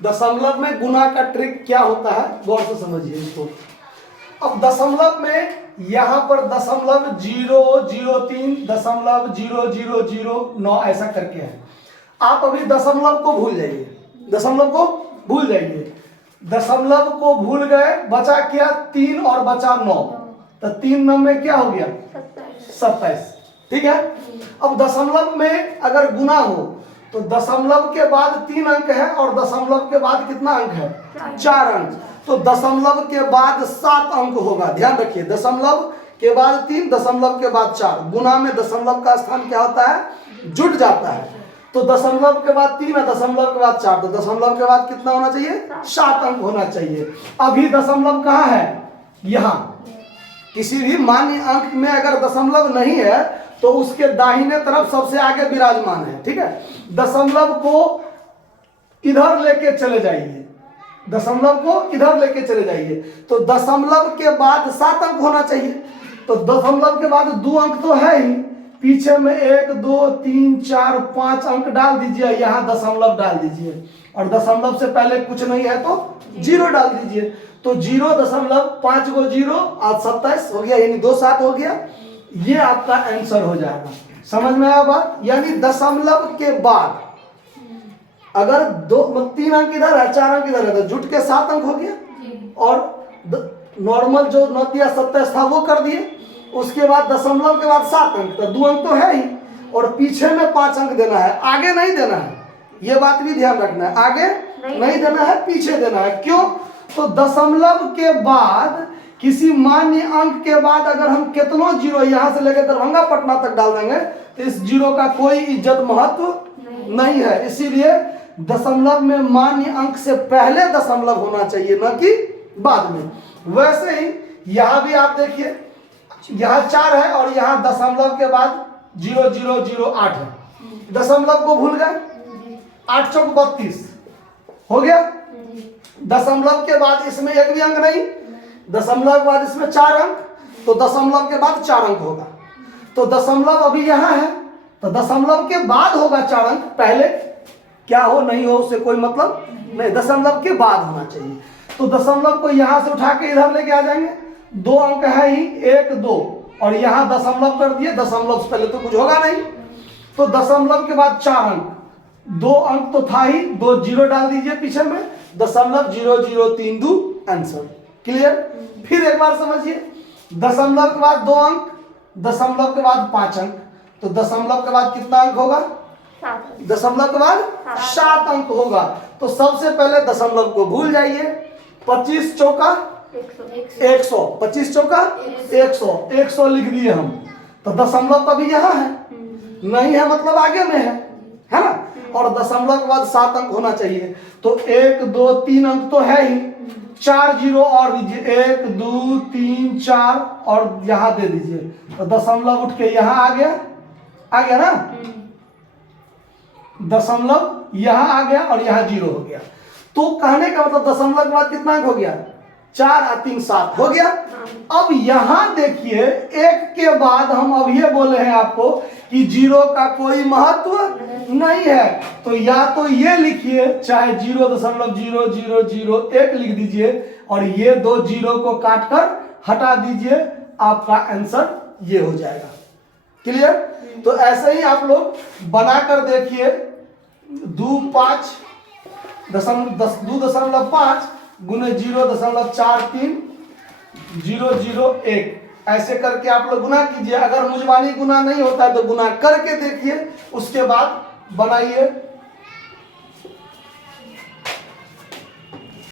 दशमलव में गुना का ट्रिक क्या होता है, गौर से समझिए इसको। अब दशमलव में यहां पर दशमलव 003.0009 ऐसा करके है। आप अभी दशमलव को भूल जाइए, दशमलव को भूल जाइए। दशमलव को भूल गए, बचा क्या 3 और बचा 9, तो 3 9 में क्या हो गया 27। ठीक है। अब दशमलव में अगर गुना हो तो दशमलव के बाद 3 अंक है और दशमलव के बाद कितना अंक है 4 अंक, तो दशमलव के बाद 7 अंक होगा। ध्यान रखिए, दशमलव के बाद 3, दशमलव के बाद 4। गुना में दशमलव का स्थान क्या होता है, जुट जाता है। तो दशमलव के बाद 3 है, दशमलव के बाद 4, तो दशमलव के बाद कितना होना चाहिए 7 अंक होना चाहिए। अभी दशमलव कहाँ है, यहाँ। किसी भी मान्य अंक में अगर दशमलव नहीं है तो उसके दाहिने तरफ सबसे आगे विराजमान है। ठीक है। दशमलव को इधर लेके चले जाइए, दशमलव को इधर लेके चले जाइए, तो दशमलव के बाद 7 अंक होना चाहिए। तो दशमलव के बाद 2 अंक तो है ही, पीछे में 1 2 3 4 5 अंक डाल दीजिए, यहाँ दशमलव डाल दीजिए, और दशमलव से पहले कुछ नहीं है तो 0 डाल दीजिए। तो 0.5 को 0 और 27 हो गया, यानी 2 7 हो गया। ये आपका आंसर हो जाएगा। समझ में आया बात। यानी दशमलव के बाद अगर 3 अंक इधर है 4 अंक इधर है तो जुट के 7 अंक हो गया, और नॉर्मल जो 9 या 27 था वो कर दिए। उसके बाद दशमलव के बाद 7 अंक, तो 2 अंक तो है ही, और पीछे में 5 अंक देना है, आगे नहीं देना है। ये बात भी ध्यान रखना है, आगे नहीं देना है, पीछे देना है। क्यों? तो दशमलव के बाद किसी मान्य अंक के बाद अगर हम कितनों 0 यहां से लेकर दरभंगा पटना तक डाल देंगे तो इस 0 का कोई इज्जत महत्व नहीं है। इसीलिए दशमलव में मान्य अंक से पहले दशमलव होना चाहिए, न कि बाद में। वैसे ही यहां भी आप देखिए, यहां 4 है और यहां दशमलव के बाद 0008 है। दशमलव को भूल गए, 8 चौक 32 हो गया। दशमलव के बाद इसमें एक भी अंक नहीं, दशमलव के बाद इसमें 4 अंक, तो दशमलव के बाद 4 अंक होगा। तो दशमलव अभी यहां है, तो दशमलव के बाद होगा 4 अंक, पहले क्या हो नहीं हो उससे कोई मतलब नहीं, दशमलव के बाद होना चाहिए। तो दशमलव को यहां से उठा के इधर लेके आ जाएंगे, 2 अंक है ही, 1 2, और यहां दशमलव कर दिए, दशमलव से पहले तो कुछ होगा नहीं। तो दशमलव के बाद 4 अंक, 2 अंक तो था ही, 2 0 डाल दीजिए पीछे में, दशमलव 0032 आंसर। क्लियर? फिर एक बार समझिए, दशमलव के बाद 2 अंक, दशमलव के बाद 5 अंक, तो दशमलव के बाद कितना अंक होगा, दशमलव के बाद 7 अंक होगा। तो सबसे पहले दशमलव को भूल जाइए। 25 चौका 100, 25 चौका 100, 100 लिख दिए हम। तो दशमलव तो अभी यहाँ है नहीं है, मतलब आगे में है ना। और दशमलव के बाद 7 अंक होना चाहिए। तो 1 2 3 अंक तो है ही, 4 0 और दीजिए, 1 2 3 4 और यहाँ दे दीजिए, तो दशमलव उठ के यहाँ आ गया ना। दशमलव यहाँ आ गया और यहाँ 0 हो गया। तो कहने का मतलब दशमलव के बाद कितना अंक हो गया, 4 और 3 7 हो गया। अब यहां देखिए, 1 के बाद हम अब ये बोले हैं आपको कि 0 का कोई महत्व नहीं है, तो या तो ये लिखिए, चाहे 0.0001 लिख दीजिए, और ये 2 0 को काट कर हटा दीजिए, आपका आंसर ये हो जाएगा। क्लियर? तो ऐसे ही आप लोग बनाकर देखिए, 2.5 गुने 0.43 ऐसे करके आप लोग गुना कीजिए। अगर मुजबानी गुना नहीं होता है तो गुना करके देखिए, उसके बाद बनाइए।